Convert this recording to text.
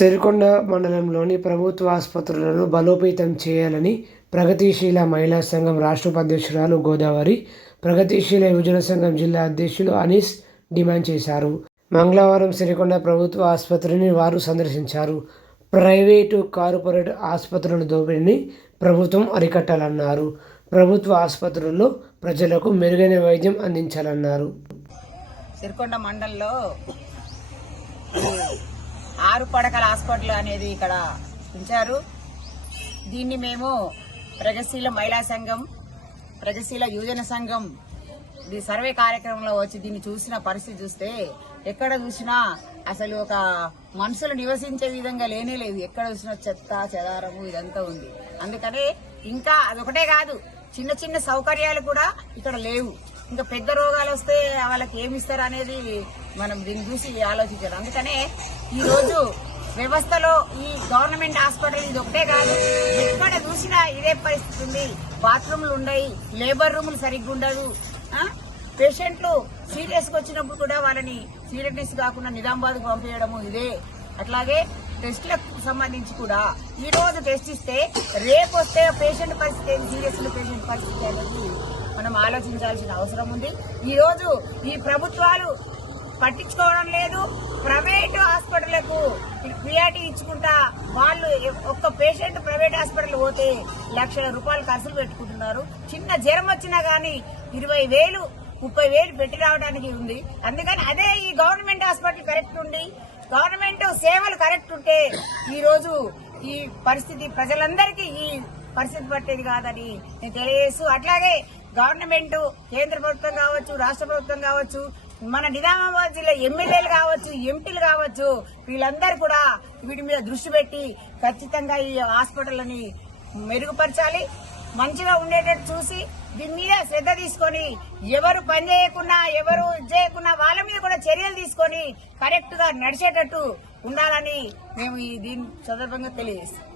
సిరికొండ మండలంలోని ప్రభుత్వ ఆసుపత్రులను బలోపేతం చేయాలని ప్రగతిశీల మహిళా సంఘం రాష్ట్ర ఉపాధ్యక్షురాలు గోదావరి, ప్రగతిశీల యువజన సంఘం జిల్లా అధ్యక్షులు అనీస్ డిమాండ్ చేశారు. మంగళవారం సిరికొండ ప్రభుత్వ ఆసుపత్రిని వారు సందర్శించారు. ప్రైవేటు, కార్పొరేట్ ఆసుపత్రుల దోపిడీని ప్రభుత్వం అరికట్టాలన్నారు. ప్రభుత్వ ఆసుపత్రుల్లో ప్రజలకు మెరుగైన వైద్యం అందించాలన్నారు. సిరికొండ మండలంలో 6 పడకల హాస్పిటల్ అనేది ఇక్కడ ఉంచారు. దీన్ని మేము ప్రగతిశీల మహిళా సంఘం, ప్రగతిశీల యువజన సంఘం సర్వే కార్యక్రమంలో వచ్చి దీన్ని చూసిన పరిస్థితి చూస్తే ఎక్కడ చూసినా అసలు ఒక మనుషులు నివసించే విధంగా లేనే లేదు. ఎక్కడ చూసినా చెత్త చెదారము ఇదంతా ఉంది. అందుకనే ఇంకా అదొకటే కాదు, చిన్న చిన్న సౌకర్యాలు కూడా ఇక్కడ లేవు. ఇంకా పెద్ద రోగాలు వస్తే వాళ్ళకి ఏమి ఇస్తారు అనేది మనం దీన్ని చూసి ఆలోచించాలి. అందుకనే ఈ రోజు వ్యవస్థలో ఈ గవర్నమెంట్ హాస్పిటల్ ఇది ఒకటే కాదు, ఎక్కడ చూసినా ఇదే పరిస్థితి ఉంది. బాత్రూమ్లు ఉన్నాయి, లేబర్ రూములు సరిగ్గా ఉండదు. పేషెంట్లు సీరియస్గా వచ్చినప్పుడు కూడా వాళ్ళని సీరియస్ కాకుండా నిజామాబాద్కు పంపించడము ఇదే. అట్లాగే టెస్టులకు సంబంధించి కూడా ఈ రోజు టెస్ట్ ఇస్తే రేపు వస్తే పేషెంట్ పరిస్థితి ఏంటి, సీరియస్ పేషెంట్ పరిస్థితి అనేది మనం ఆలోచించాల్సిన అవసరం ఉంది. ఈ రోజు ఈ ప్రభుత్వాలు పట్టించుకోవడం లేదు. ప్రైవేటు హాస్పిటళ్లకు ప్రియారిటీ ఇచ్చుకుంటా వాళ్ళు ఒక్క పేషెంట్ ప్రైవేట్ హాస్పిటల్ పోతే లక్షల రూపాయలు ఖర్చులు పెట్టుకుంటున్నారు. చిన్న జ్వరం వచ్చినా గానీ 20,000, 30,000 పెట్టి రావడానికి ఉంది. అందుకని అదే ఈ గవర్నమెంట్ హాస్పిటల్ కరెక్ట్ ఉండి గవర్నమెంట్ సేవలు కరెక్ట్ ఉంటే ఈ రోజు ఈ పరిస్థితి ప్రజలందరికీ ఈ పరిస్థితి పట్టేది కాదని నేను తెలియజేస్తూ, అట్లాగే గవర్నమెంట్ కేంద్ర ప్రభుత్వం కావచ్చు, రాష్ట్ర ప్రభుత్వం కావచ్చు, మన నిజామాబాద్ జిల్లా ఎమ్మెల్యేలు కావచ్చు, ఎంపీలు కావచ్చు, వీళ్ళందరూ కూడా వీటి మీద దృష్టి పెట్టి ఖచ్చితంగా ఈ హాస్పిటల్ని మెరుగుపరచాలి. మంచిగా ఉండేటట్టు చూసి దీని మీద శ్రద్ధ తీసుకొని ఎవరు పని చేయకున్నా, ఎవరు చేయకున్నా వాళ్ళ మీద కూడా చర్యలు తీసుకొని కరెక్ట్ గా నడిచేటట్టు ఉండాలని మేము దీని సందర్భంగా తెలియజేస్తాం.